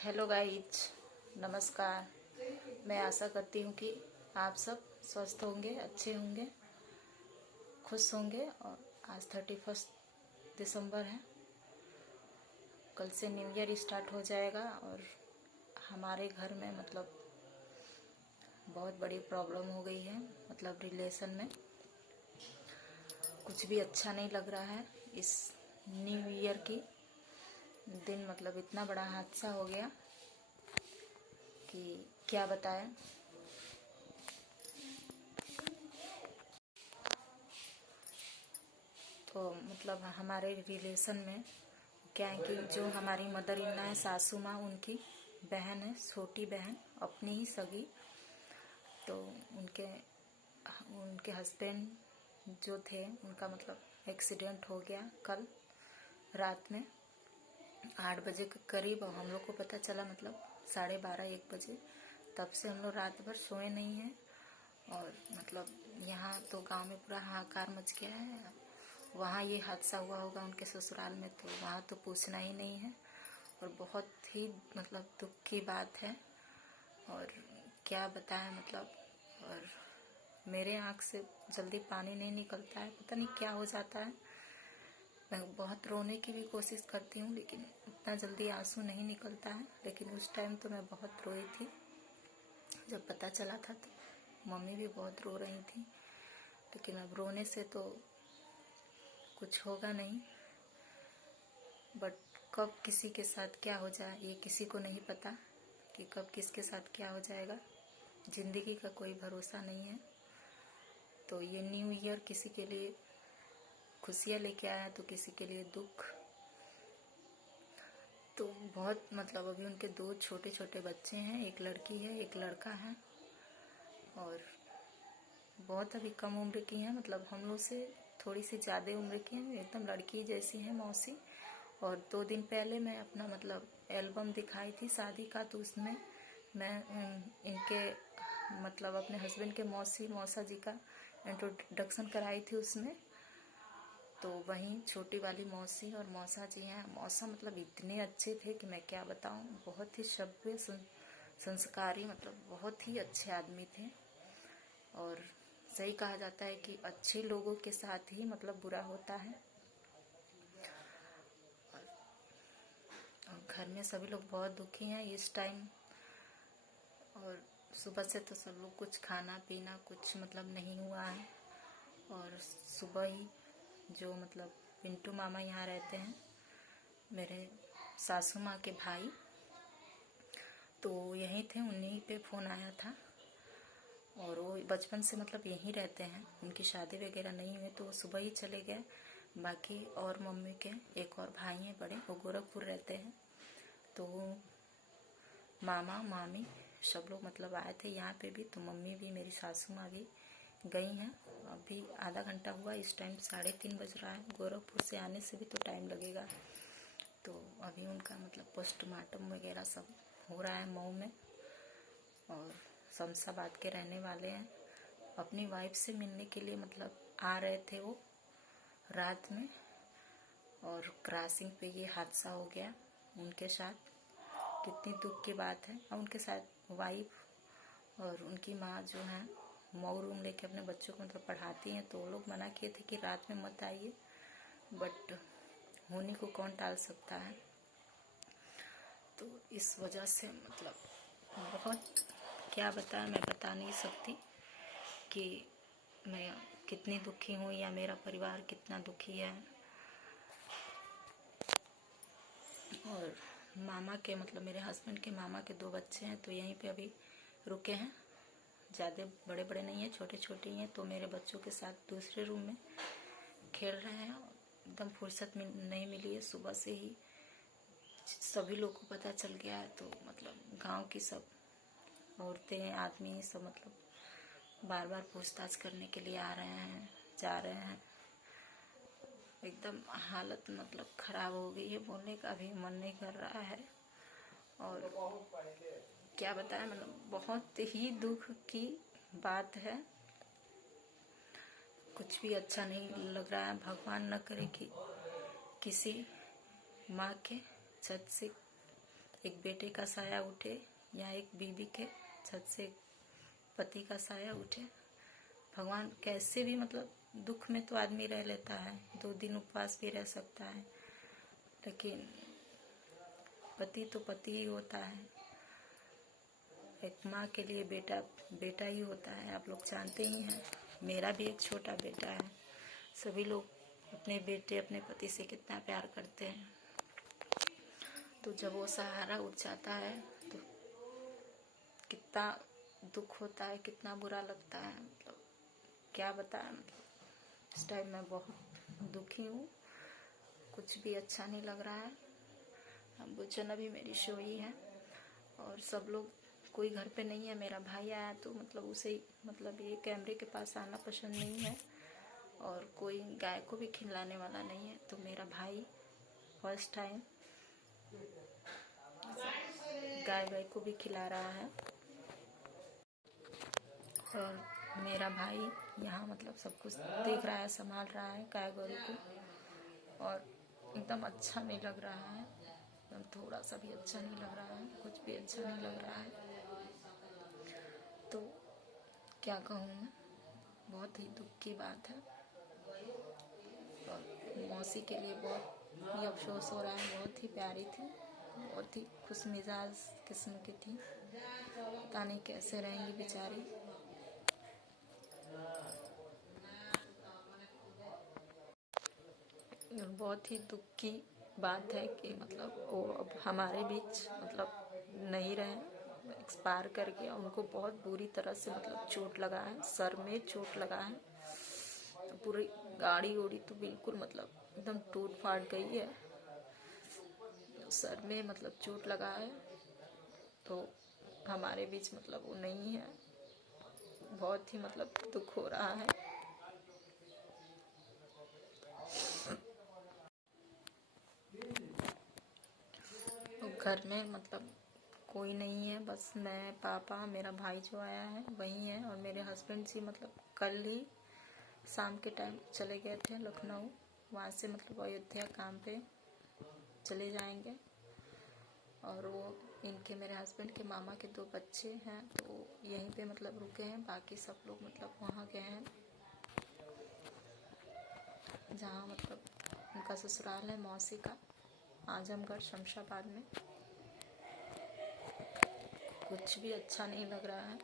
Hello guys, नमस्कार। मैं आशा करती हूँ कि आप सब स्वस्थ होंगे, अच्छे होंगे, खुश होंगे। और आज 31 दिसंबर है। कल से न्यू ईयर स्टार्ट हो जाएगा और हमारे घर में मतलब बहुत बड़ी प्रॉब्लम हो गई है। मतलब रिलेशन में कुछ भी अच्छा नहीं लग रहा है। इस न्यू ईयर की दिन मतलब इतना बड़ा हादसा हो गया कि क्या बताएं। तो मतलब हमारे रिलेशन में क्या है कि जो हमारी मदर इन लॉ है, सासू माँ, उनकी बहन है, छोटी बहन, अपनी ही सगी। तो उनके उनके हस्बैंड जो थे, उनका मतलब एक्सीडेंट हो गया कल रात में 8 बजे के करीब। हम लोग को पता चला मतलब 12:30-1 बजे। तब से हम लोग रात भर सोए नहीं हैं। और मतलब यहाँ तो गांव में पूरा हाहाकार मच गया है। वहाँ ये हादसा हुआ होगा उनके ससुराल में, तो वहाँ तो पूछना ही नहीं है। और बहुत ही मतलब दुख की बात है। और क्या बताएं मतलब। और मेरे आँख से जल्दी पानी नहीं निकलता है, पता नहीं क्या हो जाता है। मैं बहुत रोने की भी कोशिश करती हूँ लेकिन उतना जल्दी आंसू नहीं निकलता है। लेकिन उस टाइम तो मैं बहुत रोई थी जब पता चला था। तो मम्मी भी बहुत रो रही थी। लेकिन अब रोने से तो कुछ होगा नहीं। बट कब किसी के साथ क्या हो जाए ये किसी को नहीं पता कि कब किसके साथ क्या हो जाएगा। ज़िंदगी का कोई भरोसा नहीं है। तो ये न्यू ईयर किसी के लिए खुशियाँ लेके आया तो किसी के लिए दुख। तो बहुत मतलब अभी उनके 2 छोटे छोटे बच्चे हैं, एक लड़की है, एक लड़का है। और बहुत अभी कम उम्र की हैं, मतलब हम लोग से थोड़ी सी ज़्यादा उम्र की हैं, एकदम लड़की जैसी हैं मौसी। और 2 दिन पहले मैं अपना मतलब एल्बम दिखाई थी शादी का, तो उसमें मैं इनके मतलब अपने हस्बैंड के मौसा जी का इंट्रोडक्शन कराई थी उसमें। तो वहीं छोटी वाली मौसी और मौसा जी हैं। मौसा मतलब इतने अच्छे थे कि मैं क्या बताऊं। बहुत ही सभ्य संस्कारी, मतलब बहुत ही अच्छे आदमी थे। और सही कहा जाता है कि अच्छे लोगों के साथ ही मतलब बुरा होता है। और घर में सभी लोग बहुत दुखी हैं इस टाइम। और सुबह से तो सब लोग कुछ खाना पीना कुछ मतलब नहीं हुआ है। और सुबह ही जो मतलब पिंटू मामा यहाँ रहते हैं, मेरे सासू माँ के भाई, तो यहीं थे, उन्हीं पे फ़ोन आया था। और वो बचपन से मतलब यहीं रहते हैं, उनकी शादी वगैरह नहीं हुई तो वो सुबह ही चले गए। बाकी और मम्मी के एक और भाई हैं बड़े, वो गोरखपुर रहते हैं। तो मामा मामी सब लोग मतलब आए थे यहाँ पे भी। तो मम्मी भी, मेरी सासू माँ भी गई हैं। अभी आधा घंटा हुआ, इस टाइम 3:30 बज रहा है। गोरखपुर से आने से भी तो टाइम लगेगा। तो अभी उनका मतलब पोस्टमार्टम वगैरह सब हो रहा है मऊ में। और शमशाबाद के रहने वाले हैं। अपनी वाइफ से मिलने के लिए मतलब आ रहे थे वो रात में। और क्रॉसिंग पे ये हादसा हो गया उनके साथ। कितनी दुख की बात है। और उनके साथ वाइफ और उनकी माँ जो है मऊ रूम लेके अपने बच्चों को मतलब पढ़ाती हैं। तो वो लोग मना किए थे कि रात में मत आइए, बट होने को कौन टाल सकता है। तो इस वजह से मतलब बहुत क्या बताएं, मैं बता नहीं सकती कि मैं कितनी दुखी हूँ या मेरा परिवार कितना दुखी है। और मामा के मतलब मेरे हस्बैंड के मामा के 2 बच्चे हैं, तो यहीं पे अभी रुके हैं। ज़्यादा बड़े बड़े नहीं हैं, छोटे छोटे ही हैं। तो मेरे बच्चों के साथ दूसरे रूम में खेल रहे हैं। एकदम फुर्सत नहीं मिली है। सुबह से ही सभी लोग को पता चल गया है। तो मतलब गांव की सब औरतें आदमी सब मतलब बार बार पूछताछ करने के लिए आ रहे हैं, जा रहे हैं। एकदम हालत मतलब ख़राब हो गई है, बोलने का भी मन नहीं कर रहा है। और क्या बताएं, मतलब बहुत ही दुख की बात है। कुछ भी अच्छा नहीं लग रहा है। भगवान न करे कि किसी माँ के छत से एक बेटे का साया उठे या एक बीवी के छत से पति का साया उठे। भगवान कैसे भी मतलब दुख में तो आदमी रह लेता है, 2 दिन उपवास भी रह सकता है, लेकिन पति तो पति ही होता है। एक माँ के लिए बेटा बेटा ही होता है, आप लोग जानते ही हैं। मेरा भी एक छोटा बेटा है। सभी लोग अपने बेटे अपने पति से कितना प्यार करते हैं, तो जब वो सहारा उठ जाता है तो कितना दुख होता है, कितना बुरा लगता है, मतलब क्या बताएं। मतलब इस टाइम मैं बहुत दुखी हूँ, कुछ भी अच्छा नहीं लग रहा है। बुचन अभी मेरी सोई है और सब लोग, कोई घर पे नहीं है। मेरा भाई आया तो मतलब उसे मतलब ये कैमरे के पास आना पसंद नहीं है और कोई गाय को भी खिलाने वाला नहीं है, तो मेरा भाई फर्स्ट टाइम गाय को भी खिला रहा है। और मेरा भाई यहाँ मतलब सब कुछ देख रहा है, संभाल रहा है गाय गोरू को, और एकदम अच्छा नहीं लग रहा है, एकदम थोड़ा सा भी अच्छा नहीं लग रहा है, कुछ भी अच्छा नहीं लग रहा है। तो क्या कहूँ मैं, बहुत ही दुख की बात है। और मौसी के लिए बहुत ही अफसोस हो रहा है, बहुत ही प्यारी थी, बहुत ही खुश मिजाज किस्म की थी, पता नहीं कैसे रहेंगी बेचारी। बहुत ही दुख की बात है कि मतलब वो अब हमारे बीच मतलब नहीं रहे, एक्सपायर कर गया। उनको बहुत बुरी तरह से मतलब चोट लगा है, सर में चोट लगा है, तो पूरी गाड़ी उड़ी तो बिल्कुल मतलब एकदम टूट फाट गई है। सर में मतलब चोट लगा है, तो हमारे बीच मतलब वो नहीं है। बहुत ही मतलब दुख हो रहा है। तो घर में मतलब कोई नहीं है, बस मैं, पापा, मेरा भाई जो आया है वही है, और मेरे हस्बैंड जी मतलब कल ही शाम के टाइम चले गए थे लखनऊ, वहाँ से मतलब अयोध्या काम पे चले जाएंगे। और वो इनके मेरे हस्बैंड के मामा के 2 बच्चे हैं, तो यहीं पे मतलब रुके हैं। बाकी सब लोग मतलब वहाँ गए हैं जहाँ मतलब उनका ससुराल है मौसी का, आजमगढ़ शमशाबाद में। कुछ भी अच्छा नहीं लग रहा है।